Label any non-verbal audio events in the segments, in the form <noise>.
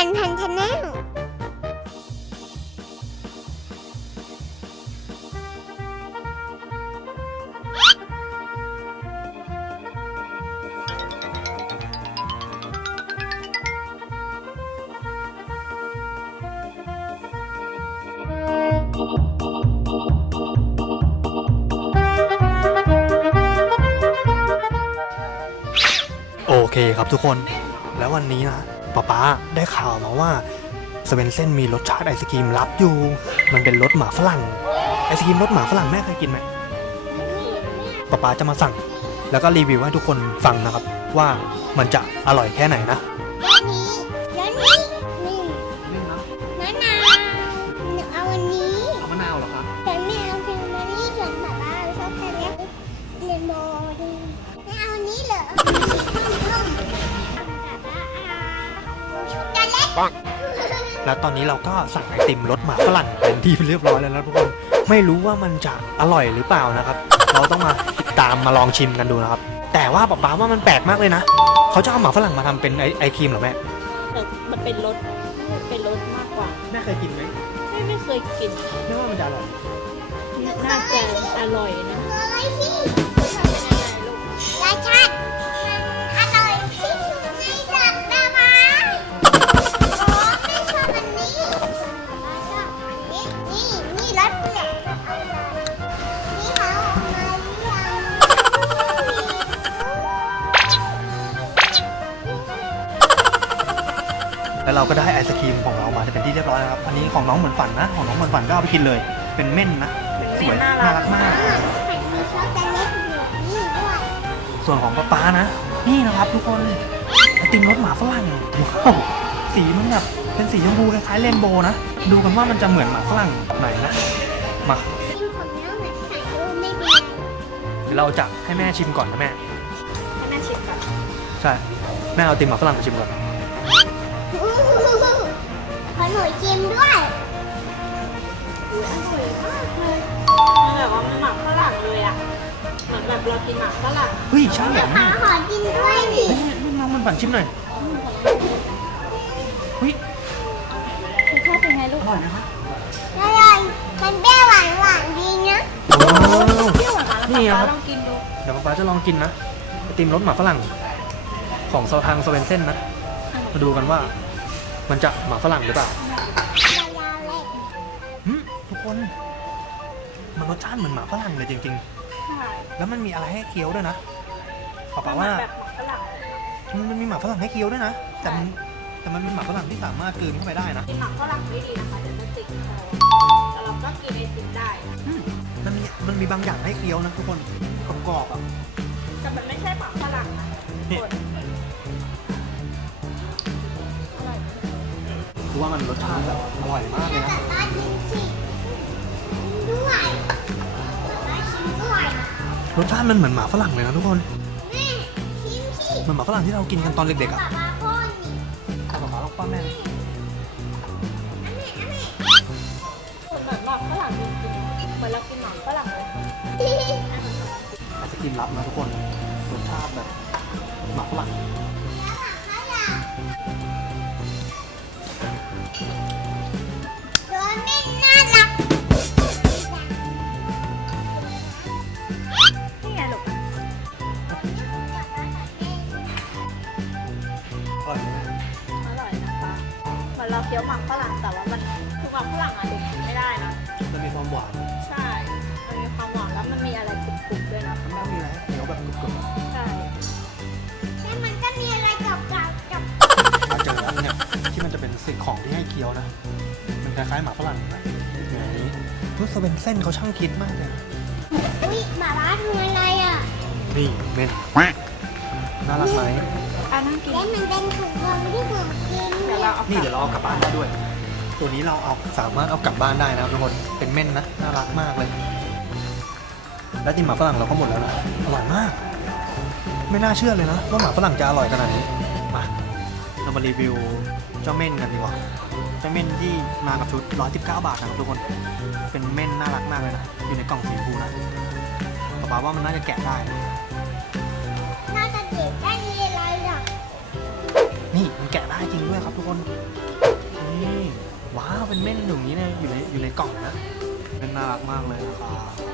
มันพันธนาโอเคครับทุกคน แล้ววันนี้นะ ป๊าป๊าได้ข่าวมาว่าสเวนเซนมีรสชาติไอศกรีมลับอยู่ มันเป็นรสหมาฝรั่ง ไอศกรีมรสหมาฝรั่งแม่เคยกินไหมป๊าป๊าจะมาสั่ง แล้วก็รีวิวให้ทุกคนฟังนะครับ ว่ามันจะอร่อยแค่ไหนนะแล้วนี้ แล้วตอนนี้เราก็สั่งไอติมรสหมาฝรั่งเป็นที่เรียบร้อยแล้วนะทุกคน ไม่รู้ว่ามันจะอร่อยหรือเปล่านะครับ เราต้องมาติดตามมาลองชิมกันดูนะครับ แต่ว่าป๊าป๊าว่ามันแปลกมากเลยนะ เขาจะเอาหมาฝรั่งมาทำเป็นไอไอครีมเหรอแม่แต่มันเป็นรสเป็นรสมากกว่า แม่เคยกินไหมไม่ไม่เคยกินไม่ว่ามันจะอร่อย น่าจะอร่อยนะ แล้วเราก็ได้ไอศครีมของเรามาเป็นที่เรียบร้อยแล้วครับ อันนี้ของน้องเหมือนฝันนะ ของน้องเหมือนฝันก็เอาไปกินเลย เป็นเม่นนะ สวยน่ารักมากไข่มีช็อกโกแลตอยู่นี่ด้วยส่วนของป๊าป๊านะ นี่นะครับทุกคนไอติมรสหมาฝรั่งว้าวสีมันแบบเป็นสีชมพูคล้ายๆเรนโบว์นะ ดูกันว่ามันจะเหมือนหมาฝรั่งไหนนะ มากินของน้องเหมือนไข่ลูกไม่เป็นไรเดี๋ยวเราจะให้แม่ชิมก่อนนะแม่ ให้แม่ชิมก่อน ใช่ แม่เอาไอติมหมาฝรั่งมาชิมก่อนอู้หู ขอหนูชิมด้วยอุ๊ยอร่อยมากเลยมันแบบว่ามันหมักฝรั่งเลยอะเหมือนแบบเรากินหมักฝรั่งเฮ้ยใช่เหรอขอแม่ขอกินด้วยดิเฮ้ยลูกน้องมันฝันชิมหน่อยเฮ้ยรสชาติเป็นไงลูกอร่อยนะครับอร่อยมันเปรี้ยวหวานหวานๆดีนะว้าวเปรี้ยวหวานๆนี่แล้วครัป๊าบลองกินดูเดี๋ยวป๊าจะลองกินนะไอติมรสหมาฝรั่ง ของซาทางสเวนเซ่นนะมาดูกันว่า มันจะหมาฝรั่งหรือเปล่ายาวๆเลยหึทุกคน มันรสชาติเหมือนหมาฝรั่งเลยจริงใช่ๆแล้วมันมีอะไรให้เคี้ยวด้วยนะป๊าป๋ามันว่าแบบหมักฝรั่งมันมีหมาฝรั่งให้เคี้ยวด้วยนะ แต่มันแต่มันเป็นหมาฝรั่งที่สามารถกลืนเข้าไปได้นะกินหมักฝรั่งไม่ดีนะคะเดี๋ยวจะติดคอแต่เราก็กินไอติมได้อืมมันมีมันมีบางอย่างให้เคี้ยวนะทุกคนกรอบๆอะแต่มันไม่ใช่หมักฝรั่งนะนี่คน คือว่ามันรสชาติแบบอร่อยมากเลยนะแต่ตาชิมชิมด้วยตาชิมด้วยรสชาติมันเหมือนหมาฝรั่งเลยนะทุกคนแม่ชิมชิเหมือนหมาฝรั่งที่เรากินกันตอนเด็กๆอะป๊าป๊าพ่อนี่ป๊าป๋าลองป้อนแม่นะเหมือนหมักฝรั่งจริงๆเหมือนเรากินหมักฝรั่งเลยไอศกรีมลับนะทุกคนรสชาติแบบหมาฝรั่ง โดนเม่นน่ารักนี่ไงลูกอร่อยไหมอร่อยนะคะเหมือนเราเคี้ยวหมักฝรั่งแต่ว่ามันคือหมักฝรั่งอะเด็กไม่ได้นะ มันมีความหวานใช่ มันมีความหวานแล้วมันมีอะไรกรุบๆด้วยนะมันก็มีอะไรให้เคี้ยวแบบกรุบๆ เคี้ยวนะ มันคล้ายๆหมาฝรั่งนะไงรู้สเวนเส้นเขาช่างคิดมากเลยนะอุ้ยหมาบ้าทำอะไรอะนี่เมนน่ารักไหมอะนั่งกิน แล้วมันเป็นถุงรองที่ผมกินเดี๋ยวเนี่เรายเอานี่เดี๋ยวเราเอากลับบ้านได้ด้วย ตัวนี้เราเอาสามารถเอากลับบ้านได้นะครับทุกคนเป็นเม่นนะน่ารักมากเลย แล้วติมหมาฝรั่งเราก็หมดแล้วนะอร่อยมาก ไม่น่าเชื่อเลยนะว่าหมาฝรั่งจะอร่อยขนาดนี้มาเรามารีวิวเจ้าเม่นกันดีกว่า เจ้าเม่นที่มากับชุด 119 บาทนะครับทุกคน เป็นเม่นน่ารักมากเลยนะ อยู่ในกล่องสีชมพูนะป๊าป๊าว่ามันน่าจะแกะได้นะน่าจะเก็บได้มีอะไรอะนี่มันแกะได้จริงด้วยครับทุกคนเป็นเม่นอยู่นี้เนี่ยอยู่ในอยู่ในกล่องนะเป็นน่ารักมากเลยนะครับ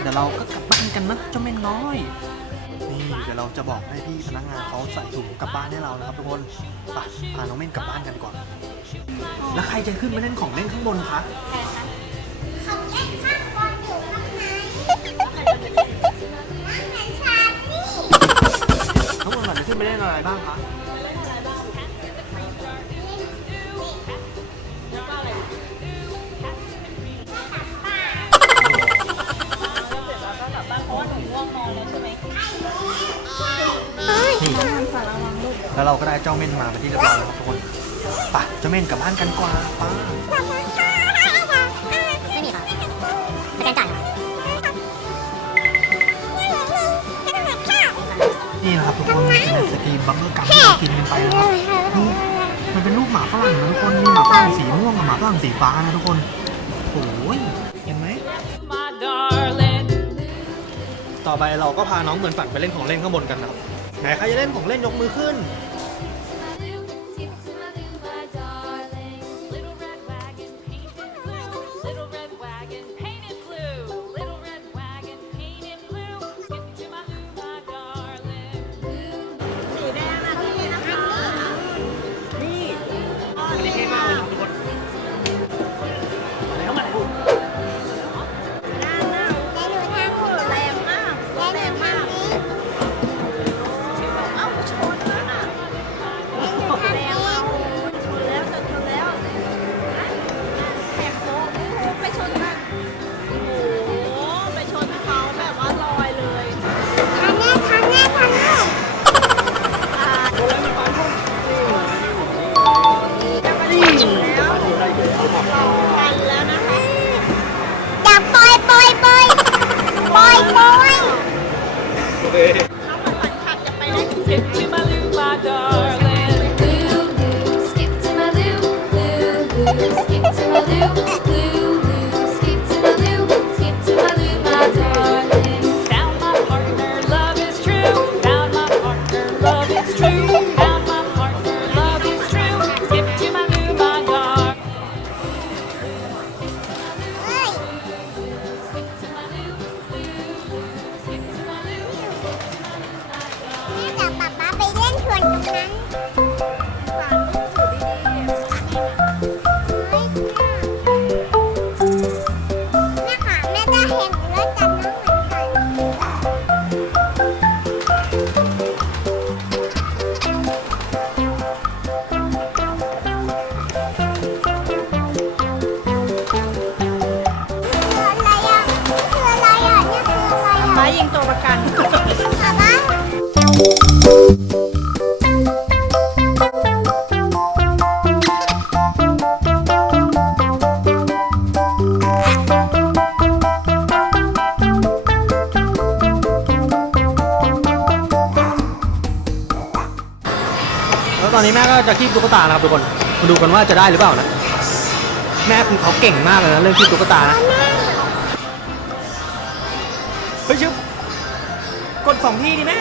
เดี๋ยวเราก็กลับบ้านกันนะเจ้าเม่นน้อย นี่เดี๋ยวเราจะบอกให้พี่พนักงานเขาใส่ถุงกลับบ้านให้เรานะครับทุกคนไปพาน้องเม่นกลับบ้านกันดีกว่อน แล้วใครจะขึ้นไปเล่นของเล่นข้างบนคะของเล่นข้างบนอยู่ข้างในนั่งเหมือนชานี่ข้างบนเราจะขึ้นไปเล่นอะไรบ้างคะ เราก็ได้เจ้าเม่นมาเป็นที่เรียบร้อยแล้วครับทุกคนไปเจ้าเม่นกลับบ้านกันกว่าไป้าไม่มีค่ะสแกนจ่ายนี่นะครับทุกคนเป็นไอศกรีมบังเกอร์กัมที่เรากินกันไปนะครับนี่มันเป็นรูปหมาฝรั่งนะทุกคนมีหมาฝรั่งสีม่วงกับหมาฝรั่งสีฟ้านะทุกคนโอ้ยเห็นไหม my darling. ต่อไปเราก็พาน้องเหมือนฝันไปเล่นของเล่นข้างบนกันนะครับไหนใครจะเล่นของเล่นยกมือขึ้น 对 <laughs> นนี้แม่ก็จะคีบตุ๊กตานะครับทุกคนมาดูกันว่าจะได้หรือเปล่านะ แม่คือเขาเก่งมากเลยนะเรื่องคีบตุ๊กตานะเฮ้ยชิบกดสองทีดิแม่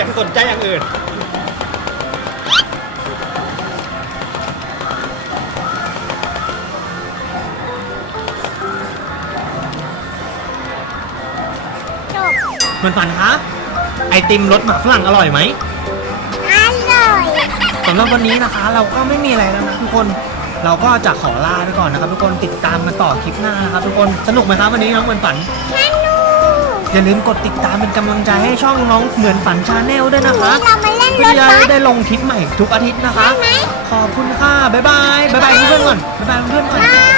อยากสนใจอย่างอื่น จบเหมือนฝันคะไอติมรสหมักฝรั่งอร่อยไหมอร่อยสำหรับวันนี้นะคะ เราก็ไม่มีอะไรแล้วนะทุกคน เราก็จะขอลาไปก่อนนะครับ ทุกคนติดตามกันต่อคลิปหน้านะครับทุกคนสนุกไหมครับวันนี้น้องเหมือนฝันสนุก อย่าลืมกดติดตามเป็นกำลังใจให้ช่องน้องเหมือนฝันชาแนลด้วยนะคะเรามาเล่นรเพื่อถจะบัสได้ลงคลิปใหม่ทุกอาทิตย์นะคะได้ไหม ขอบคุณค่ะ บ๊ายบาย บ๊ายบายเพื่อนๆก่อน บ๊ายบายเพื่อนๆก่อนบาย